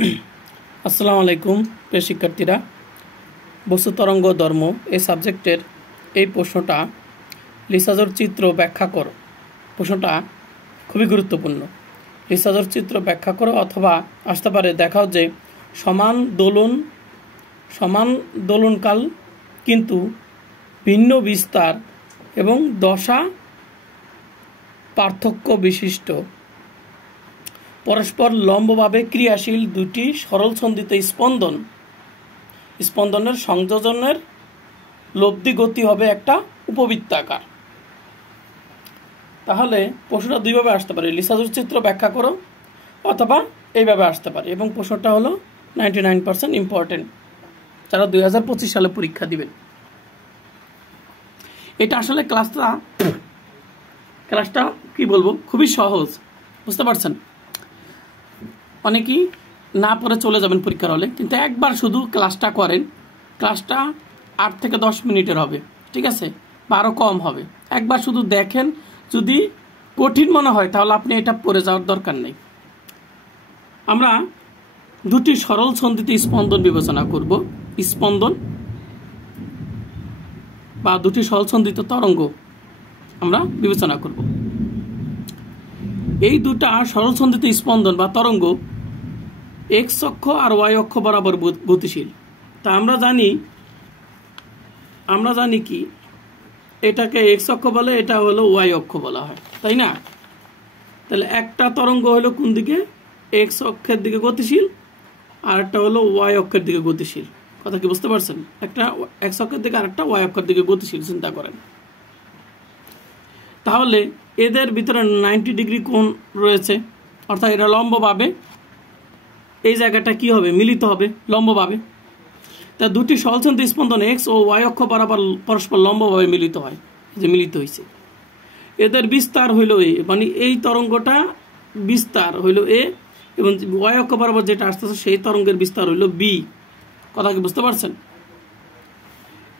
আসসালামু আলাইকুম প্রিয় শিক্ষার্থীরা, বস্তু তরঙ্গ ধর্ম এই সাবজেক্টের এই প্রশ্নটা লিসাজর চিত্র ব্যাখ্যা করো। প্রশ্নটা খুবই গুরুত্বপূর্ণ। লিসাজর চিত্র ব্যাখ্যা করো অথবা আসতে পারে দেখাও যে সমান দোলনকাল কিন্তু ভিন্ন বিস্তার এবং দশা পার্থক্য বিশিষ্ট পরস্পর লম্বভাবে ক্রিয়াশীল দুটি সরলছন্দিত স্পন্দনের সংযোজনের লব্ধি গতি হবে একটা উপবৃত্তাকার। তাহলে প্রশ্নটা দুইভাবে আসতে পারে, লিসাজর চিত্র ব্যাখ্যা করো অথবা এইভাবে আসতে পারে। এবং প্রশ্নটা হলো 99% ইম্পর্টেন্ট যারা 2025 সালে পরীক্ষা দিবেন। এটা আসলে ক্লাসটা কি বলবো, খুবই সহজ, বুঝতে পারছেন। অনেকেই না পড়ে চলে যাবেন পরীক্ষার হলে, কিন্তু একবার শুধু ক্লাসটা করেন। ক্লাসটা 8 থেকে 10 মিনিটের হবে, ঠিক আছে, বা আরও কম হবে। একবার শুধু দেখেন, যদি কঠিন মনে হয় তাহলে আপনি এটা পড়ে যাওয়ার দরকার নেই। আমরা দুটি সরল ছন্দিত স্পন্দন বিবেচনা করব, স্পন্দন বা দুটি সরল ছন্দিত তরঙ্গ আমরা বিবেচনা করব। এই দুটা সরল ছন্দিত স্পন্দন বা তরঙ্গ এক্স অক্ষ আর ওয়াই অক্ষ বরাবর গতিশীল। তা আমরা জানি কি এটাকে এক্স অক্ষ বলে, এটা হলো ওয়াই অক্ষ বলা হয়, তাই না? তাহলে একটা তরঙ্গ হলো কোন দিকে, এক্স অক্ষের দিকে গতিশীল, আর একটা হলো ওয়াই অক্ষের দিকে গতিশীল। কথা কি বুঝতে পারছেন? একটা এক্স অক্ষের দিকে আর একটা ওয়াই অক্ষের দিকে গতিশীল, চিন্তা করেন। তাহলে এদের ভিতরে 90 ডিগ্রি কোণ রয়েছে, অর্থাৎ এটা লম্বভাবে এই জায়গাটা কি হবে, মিলিত হবে লম্বভাবে। তা দুটি সরলছন্দিত স্পন্দন এক্স ও ওয়াই অক্ষ বরাবর পরস্পর লম্বভাবে মিলিত হয়, যে মিলিত হয়েছে। এদের বিস্তার হইল এ, মানে এই তরঙ্গটা বিস্তার হইল এ, এবং ওয়াই অক্ষ বরাবর যেটা আসতেছে সেই তরঙ্গের বিস্তার হইল বি। কথা কি বুঝতে পারছেন?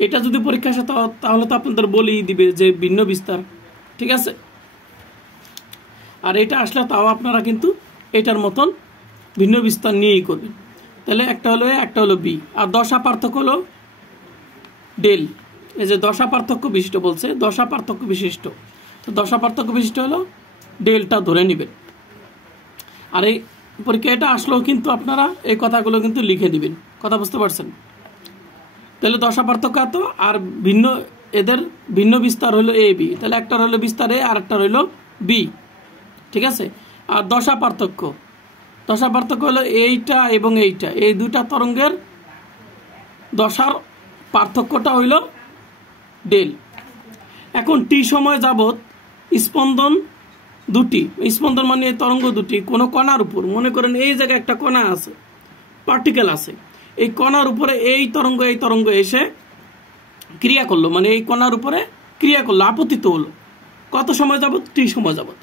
এটা যদি পরীক্ষা আসে তাহলে তো আপনাদের বলেই দিবে যে ভিন্ন বিস্তার, ঠিক আছে। আর এটা আসলে তাও আপনারা কিন্তু এটার মতন ভিন্ন বিস্তার নিয়েই করবেন। তাহলে একটা হলো এ, একটা হলো বি, আর দশা পার্থক্য হলো ডেল। এই যে দশা পার্থক্য বিশিষ্ট বলছে, দশা পার্থক্য বিশিষ্ট, তো দশা পার্থক্য বিশিষ্ট হলো ডেলটা ধরে নেবেন। আর এই পরীক্ষা এটা আসলেও কিন্তু আপনারা এই কথাগুলো কিন্তু লিখে দিবেন। কথা বুঝতে পারছেন? তাহলে দশা পার্থক্য এত, আর এদের ভিন্ন বিস্তার হলো এ বি। তাহলে একটা হলো বিস্তার এ, আর একটা হলো বি, ঠিক আছে। আর দশা পার্থক্য হলো এইটা এবং এইটা, এই দুটা তরঙ্গের দশার পার্থক্যটা হইল ডেল। এখন টি সময় যাবত স্পন্দন মানে এই তরঙ্গ দুটি কোনো কণার উপর, মনে করেন এই জায়গায় একটা কণা আছে, পার্টিকেল আছে, এই কণার উপরে এই তরঙ্গ এসে ক্রিয়া করলো, মানে এই কণার উপরে ক্রিয়া করলো, আপতিত হলো। কত সময় যাবত? টি সময় যাবত।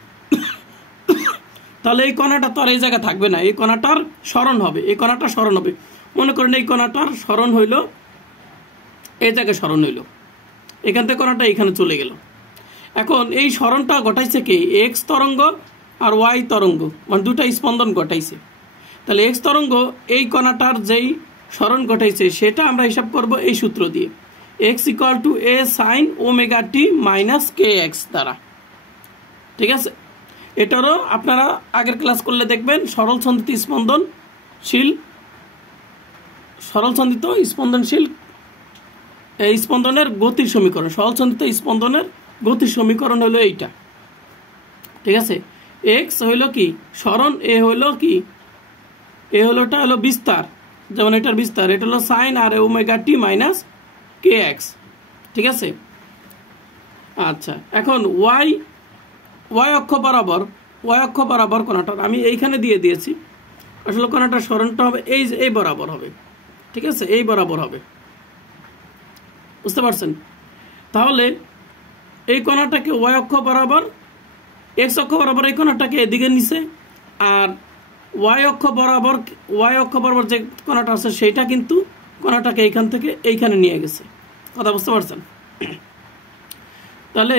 তাহলে এই কণাটা তো আর এই জায়গায় থাকবে না, এই কণাটার স্মরণ হবে, মনে করেন এই কণাটার স্মরণ হইল এই জায়গায়, স্মরণ হইল এখান থেকে, কণাটা এখানে চলে গেল। এখন এই স্মরণটা ঘটাইছে কি, এক্স তরঙ্গ আর ওয়াই তরঙ্গ, মানে দুটা স্পন্দন ঘটাইছে। তাহলে এক্স তরঙ্গ এই কণাটার যেই স্মরণ ঘটাইছে সেটা আমরা হিসাব করব এই সূত্র দিয়ে, x equal to A sine omega t minus K x দ্বারা, ঠিক আছে। এটারও আপনারা আগের ক্লাস করলে দেখবেন সরলছন্দিত স্পন্দনশীল এই স্পন্দনের গতির সমীকরণ, সরলছন্দিত স্পন্দনের গতির সমীকরণ হলো এইটা, ঠিক আছে। এক্স হইল কি স্মরণ, এ হইলো বিস্তার, যেমন এটার বিস্তার, এটা হলো সাইন আর ওমেগা টি মাইনাস কে এক্স, ঠিক আছে। আচ্ছা, এখন ওয়াই অক্ষ বরাবর কোণাটা আমি এইখানে দিয়ে দিয়েছি, আসলে কোণাটার স্মরণটা হবে এই বরাবর হবে, ঠিক আছে, এই বরাবর হবে, বুঝতে পারছেন। তাহলে এই কোণাটাকে ওয়াই অক্ষ বরাবর, এক্স অক্ষ বরাবর এই কোণাটাকে এদিকে নিছে, আর ওয়াই অক্ষ বরাবর যে কোণাটা আছে সেইটা কিন্তু কোণাটাকে এইখান থেকে এইখানে নিয়ে গেছে। কথা বুঝতে পারছেন? তাহলে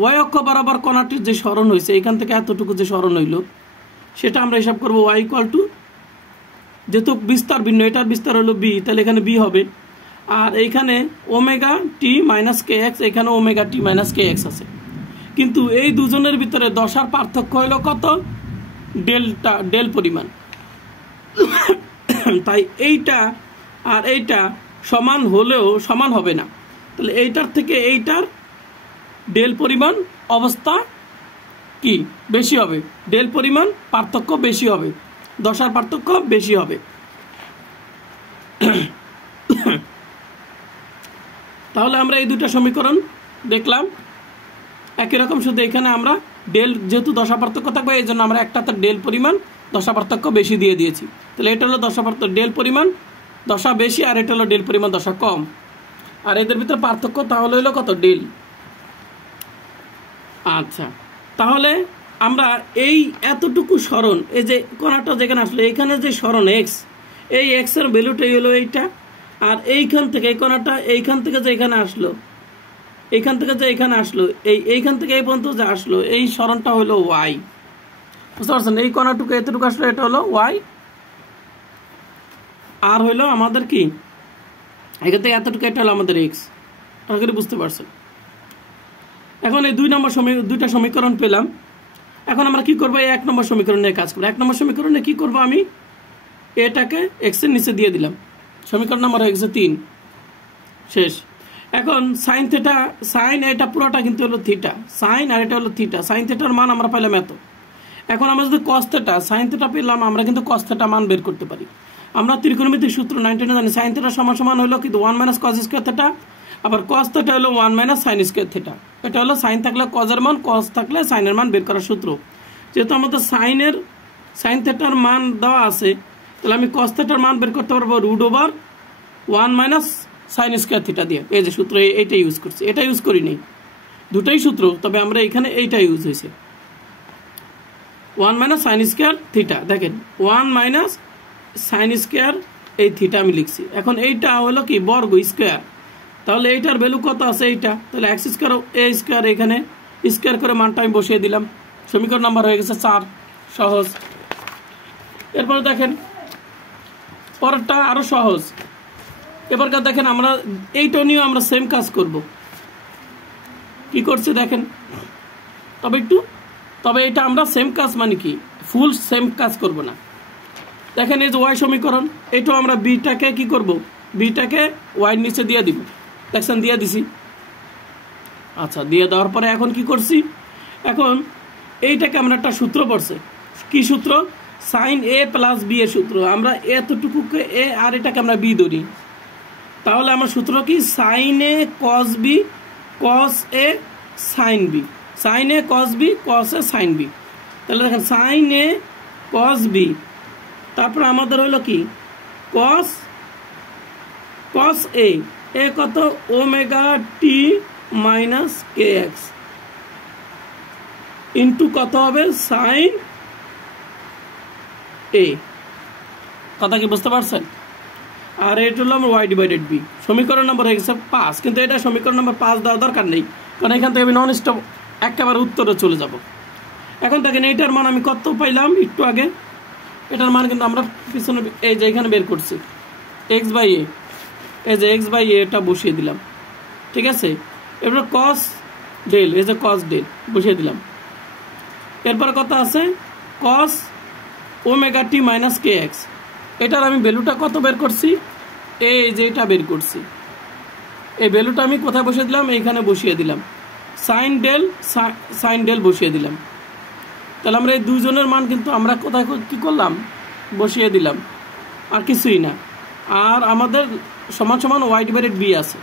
ওয়াই অক্ষ বরাবর কোণাটির যে স্মরণ হয়েছে, এখান থেকে এতটুকু যে স্মরণ হইল সেটা আমরা হিসাব করবো ওয়াই ইকুয়াল টু যেহেতু বিস্তার ভিন্ন, এটার বিস্তার হলো বি, তাহলে এখানে বি হবে। আর এইখানে ওমেগা টি মাইনাস কে এক্স, এখানে ওমেগা টি মাইনাস কে এক্স আছে। কিন্তু এই দুজনের ভিতরে দশার পার্থক্য হলো কত? ডেলটা, ডেল পরিমাণ। তাই এইটা আর এইটা সমান হলেও সমান হবে না, তাহলে এইটার থেকে এইটার ডেল পরিমাণ অবস্থা কি বেশি হবে, ডেল পরিমাণ পার্থক্য বেশি হবে, দশার পার্থক্য বেশি হবে। তাহলে আমরা এই দুটো সমীকরণ দেখলাম একই রকম, শুধু এখানে আমরা ডেল যেহেতু দশা পার্থক্য থাকবে এই জন্য আমরা একটাতে ডেল পরিমাণ দশা পার্থক্য বেশি দিয়ে দিয়েছি। তাহলে এটা হলো দশা পার্থক্য, ডেল পরিমাণ দশা বেশি, আর এটা হলো ডেল পরিমাণ দশা কম। আর এদের ভিতরে পার্থক্য তাহলে হলো কত? ডেল। আচ্ছা, তাহলে আমরা এই এতটুকু সরণ, এই যে কোণাটা যেখানে আসলো এইখানে যে সরণ এক্স, এই এক্স এর ভ্যালুটাই হলো এইটা। আর এইখান থেকে এই কোণাটা এইখান থেকে যে এখানে আসলো, এইখান থেকে যে এখানে আসলো, এইখান থেকে এই পর্যন্ত যে আসলো, এই সরণটা হলো ওয়াই। বুঝতে পারছেন? এই কোণাটুকু এতটুকু আসলো, এটা হলো ওয়াই। আর হইলো আমাদের কি এখান থেকে এতটুকু, এটা হলো আমাদের এক্স। আগে বুঝতে পারছেন? এখন এই দুইটা সমীকরণ পেলাম। এখন আমরা কি করবো? এই 1 নম্বর সমীকরণ নিয়ে কাজ করবো। 1 নম্বর সমীকরণে কি করবো? আমি এটাকে এক্স এর নিচে দিয়ে দিলাম। সমীকরণ নাম্বার হয়ে গেছে 3, শেষ। এখন সাইন থিটা, সাইন এটা পুরোটা কিন্তু হলো থিটা, সাইন আর এটা হলো থিটা। সাইন থিটার মান আমরা পাইলাম এত। এখন আমরা যদি কস থিটা, সাইন থিটা পেলাম, আমরা কিন্তু কস থিটা মান বের করতে পারি। আমরা ত্রিকোণমিতিক সূত্র 19 জানি, সাইন থিটা সমান সমান হলো কিন্তু 1 মাইনাস কস স্কয়ার থিটা, আবার কস থিটা হলো 1 মাইনাস সাইন স্কয়ার থিটা। এটা হলো সাইন থাকলে কজের মান, কস থাকলে সাইনের মান বের করার সূত্র। যেহেতু আমাদের সাইন থিটার মান দেওয়া আছে, তাহলে আমি কস থিটার মান বের করতে পারবো √1 মাইনাস সাইন স্কয়ার থিটা দিয়ে। এই যে সূত্র, এইটা ইউজ করছি, এটা ইউজ করি নেই, দুটাই সূত্র, তবে আমরা এখানে এইটা ইউজ হয়েছে, 1 মাইনাস সাইন স্কয়ার থিটা। দেখেন 1 মাইনাস সাইন স্কয়ার এই থিটা আমি লিখছি। এখন এইটা হলো কি বর্গ স্কয়ার, তাহলে এইটার ভ্যালু কত আছে? এইটা, তাহলে এক্স স্কয়ার এ স্কয়ার, এখানে স্কয়ার করে মানটা আমি বসিয়ে দিলাম। সমীকরণ নাম্বার হয়ে গেছে 4, সহজ। এরপরে দেখেন পরেরটা আরো সহজ। এবারকার দেখেন আমরা এইটা নিয়েও আমরা সেম কাজ করব। কি করছি দেখেন, তবে এটা আমরা সেম কাজ মানে কি ফুল সেম কাজ করব না। দেখেন এই যে ওয়াই সমীকরণ, এটাও আমরা বিটাকে কি করব? বিটাকে ওয়াই নিচে দিয়ে দিব। দেখছেন দিয়ে দিছি। আচ্ছা, দিয়ে দেওয়ার পরে এখন কি করছি? এখন এইটাকে আমরা একটা সূত্র পড়ছে। কি সূত্র? সাইন এ প্লাস বি এর সূত্র। আমরা এতটুকুকে এ আর এটাকে আমরা বি ধরি, তাহলে আমার সূত্র কি? সাইন এ কস বি কস এ সাইন বি, সাইন এ কস বি কস এ সাইন বি। তাহলে দেখেন সাইন এ কস বি, তারপর আমাদের হলো কি কস এ, এ কত? ওমেগা টি মাইনাস কে এক্স ইন্টু কত হবে? সাইন এ। কথা কি বুঝতে পারছেন? আর এটা হলো আমার ওয়াই ডিভাইডেড বি। সমীকরণ নম্বর হয়ে গেছে 5, কিন্তু এটা সমীকরণ নম্বর 5 দেওয়ার দরকার নেই, কারণ এখান থেকে আমি নন স্টপ একেবারে উত্তরে চলে যাব। এখন দেখেন এইটার মান আমি কত পাইলাম একটু আগে, এটার মান কিন্তু আমরা পিছনে এই যে এখানে বের করছি এক্স বাই এ, এই যে এক্স বাই এ এটা বসিয়ে দিলাম, ঠিক আছে। এরপর কস ডেল, এই যে কস ডেল বসিয়ে দিলাম। এরপর কত আছে? কস ওমেগা টি মাইনাস কে এক্স, এটার আমি ভ্যালুটা কত বের করছি? এই যে এটা বের করছি, এই ভ্যালুটা আমি কোথায় বসিয়ে দিলাম? এইখানে বসিয়ে দিলাম। সাইন ডেল বসিয়ে দিলাম। তাহলে আমরা এই দুইজনের মান কিন্তু আমরা কোথায় কি করলাম? বসিয়ে দিলাম, আর কিছুই না। আর আমাদের সমান সমান ওয়াই ডিভাইডেড বি আছে।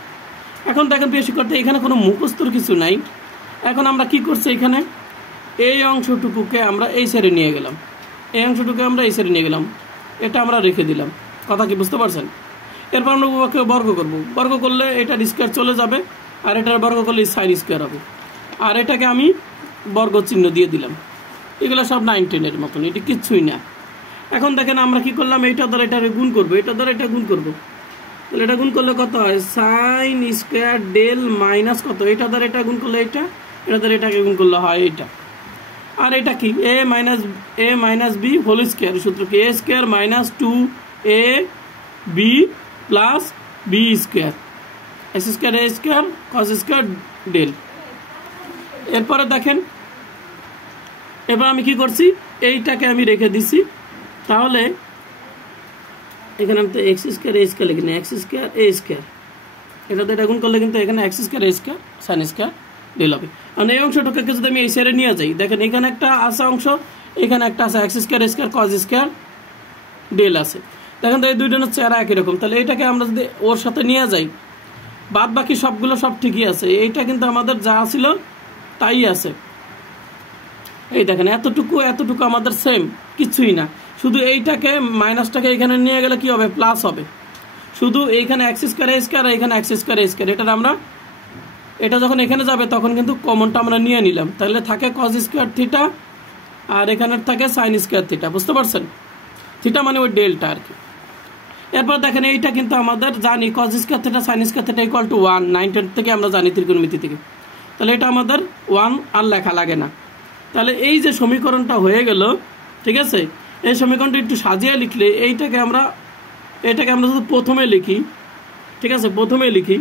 এখন দেখেন বেশি করতে এখানে কোনো মুখস্থর কিছু নাই। এখন আমরা কি করছি? এখানে এই অংশটুকুকে আমরা এই সাইডে নিয়ে গেলাম, এই অংশটুকুকে আমরা এই সাইডে নিয়ে গেলাম, এটা আমরা রেখে দিলাম। কথা কি বুঝতে পারছেন? এরপর আমরা উভয়কে বর্গ করব। বর্গ করলে এটার স্কয়ার চলে যাবে, আর এটার বর্গ করলে সাইন স্কয়ার হবে। আর এটাকে আমি বর্গ চিহ্ন দিয়ে দিলাম। এগুলো সব 9-10 মতন, এটি কিচ্ছুই না। এখন দেখেন আমরা কি করলাম? এইটা দ্বারা এটাকে গুণ করবো, এটা দ্বারা এটা গুণ করবো। তাহলে এটা গুণ করলে কত হয়? সাইন স্কয়ার ডেল মাইনাস কত? এটা দ্বারা এটা গুণ করলে এটা, এটা দ্বারা এটাকে গুণ করলে হয় এটা। আর এটা কি? A minus B whole square, সূত্র কি? A square minus 2 A B plus B square X square A square cos square ডেল। এরপরে দেখেন এবার আমি কি করছি, এইটাকে আমি রেখে দিছি, তাহলে এখানে আমি তো এক্স স্কোয়ার এ স্কোয়ার লিখি না, এক্স স্কোয়ার এ স্কোয়ার, এটাতে এটা গুণ করলে কিন্তু এখানে x square A square sine square del হবে। আর এই অংশটাকে যদি আমি এই সাইডে নিয়ে যাই, দেখেন এখানে একটা আছে অংশ, এখানে একটা আছে x square square cos square del আছে। দেখেন তো এই দুইটা চেহারা একই রকম, তাহলে এটাকে আমরা যদি ওর সাথে নিয়ে যাই, বাদ বাকি সবগুলো সব ঠিকই আছে, এইটা কিন্তু আমাদের যা ছিল তাই আছে। এই দেখেন এতটুকু এতটুকু আমাদের সেম, কিছুই না, শুধু এইটাকে মাইনাসটাকে এখানে নিয়ে গেলে কি হবে, প্লাস হবে। শুধু এইখানে এক্স স্কোয়ার স্কোয়ার, এখানে এক্স স্কোয়ার স্কোয়ার, এটার আমরা এটা যখন এখানে যাবে তখন কিন্তু কমনটা আমরা নিয়ে নিলাম, তাহলে থাকে কস স্কোয়ার থিটা আর এখানে থাকে সাইন স্কোয়ার থিটা, বুঝতে পারছেন? থিটা মানে ওই ডেলটা আর কি। এরপর দেখেন এইটা কিন্তু আমাদের জানি cos square theta sine square theta equal to 1, 9 থেকে আমরা জানি ত্রিকোণমিতি থেকে, তাহলে এটা আমাদের 1 আর লেখা লাগে না। তাহলে এই যে সমীকরণটা হয়ে গেল, ঠিক আছে, এই সমীকরণটা একটু সাজিয়ে লিখলে এটাকে আমরা যদি প্রথমে লিখি, ঠিক আছে, প্রথমে লিখি,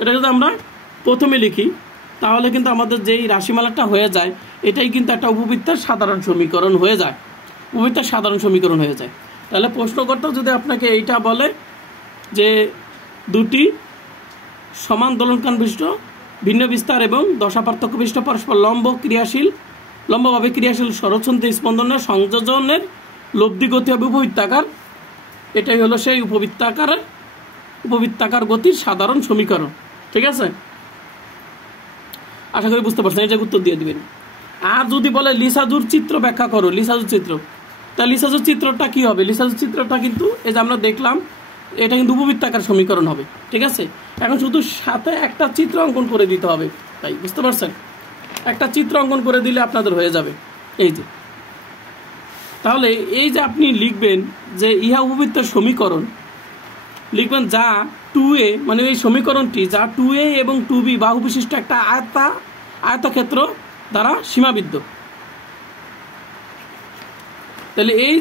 এটা যদি আমরা প্রথমে লিখি তাহলে কিন্তু আমাদের যেই রাশিমালাটা হয়ে যায় এটাই কিন্তু একটা উপবৃত্তের সাধারণ সমীকরণ হয়ে যায়, উপবৃত্তের সাধারণ সমীকরণ হয়ে যায়। তাহলে প্রশ্নকর্তা যদি আপনাকে এইটা বলে যে দুটি সমান দোলনকান বিশিষ্ট ভিন্ন বিস্তার এবং দশা পার্থক্য বিশিষ্ট পরস্পর লম্বভাবে ক্রিয়াশীল সরলচন্দ্র স্পন্দনের সংযোজনের লব্ধি গতি হবে উপবৃত্তাকার, এটাই হলো সেই উপবৃত্তাকার গতির সাধারণ সমীকরণ। ঠিক আছে, আশা করি বুঝতে পারছেন, এটা উত্তর দিয়ে দিবেন। আর যদি বলে লিসাজুর চিত্র ব্যাখ্যা করো, লিসাজুর চিত্র, তা লিসাজুর চিত্রটা কি হবে? লিসাজুর চিত্রটা কিন্তু এই যে আমরা দেখলাম এটা কিন্তু উপবৃত্তাকার সমীকরণ হবে। ঠিক আছে, এখন শুধু সাথে একটা চিত্র অঙ্কন করে দিতে হবে, তাই বুঝতে পারছেন? একটা চিত্র অঙ্কন করে দিলে আপনাদের হয়ে যাবে। এই যে তাহলে এই যে আপনি লিখবেন যে ইহা উপবৃত্তের সমীকরণ, লিখবেন যা 2a, মানে এই সমীকরণটি যা 2a এবং 2b বাহু বিশিষ্ট একটা আয়তক্ষেত্র দ্বারা সীমাবদ্ধ। তাহলে এই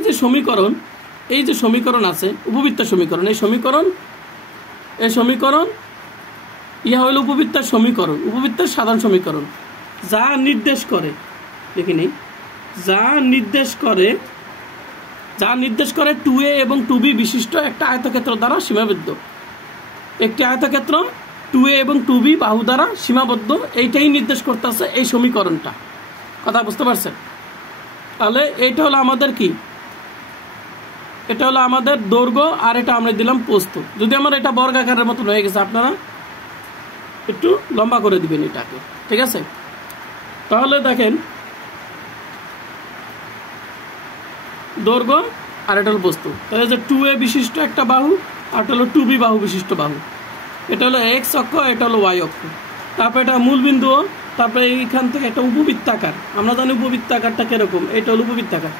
যে সমীকরণ আছে উপবৃত্তের সমীকরণ, এই সমীকরণ ইহা হইল উপবৃত্তের সমীকরণ, উপবৃত্তের সাধারণ সমীকরণ, যা নির্দেশ করে, দেখি নেই, যা নির্দেশ করে 2a এবং 2b বিশিষ্ট একটা আয়তক্ষেত্র দ্বারা সীমাবদ্ধ। একটি আয়তক্ষেত্র 2a এবং 2b বাহু দ্বারা সীমাবদ্ধ, এইটাই নির্দেশ করতেছে এই সমীকরণটা। কথা বুঝতে পারছেন? তাহলে এইটা হলো আমাদের কি, এটা হলো আমাদের দৈর্ঘ্য আর এটা আমরা দিলাম প্রস্থ। যদি আমার এটা বর্গাকারের মতন হয়ে গেছে, আপনারা একটু লম্বা করে দিবেন এটাকে। ঠিক আছে, তাহলে দেখেন দৈর্ঘ্য আর এটা হলো বস্তু, তাহলে যে 2a বিশিষ্ট একটা বাহু আর এটা হলো 2b বাহু বিশিষ্ট বাহু, এটা হলো এক্স অক্ষ, এটা হলো ওয়াই অক্ষ, তারপরে এটা মূল বিন্দু, তারপরে এইখান থেকে একটা উপবৃত্তাকার, আমরা জানি উপবৃত্তাকারটা কিরকম, এটা হলো উপবৃত্তাকার,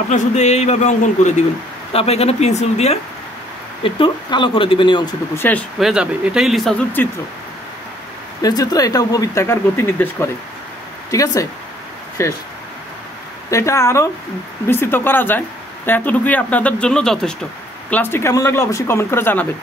আপনার শুধু এইভাবে অঙ্কন করে দিবেন, তারপরে এখানে পেন্সিল দিয়ে একটু কালো করে দিবেন, এই অংশটুকু শেষ হয়ে যাবে। এটাই লিসাজুর চিত্র, এই চিত্র এটা উপবৃত্তাকার গতি নির্দেশ করে। ঠিক আছে, শেষ। তো এটা আরও বিস্তৃত করা যায়, তো এতটুকুই আপনাদের জন্য যথেষ্ট। ক্লাসটি কেমন লাগলো অবশ্যই কমেন্ট করে জানাবেন।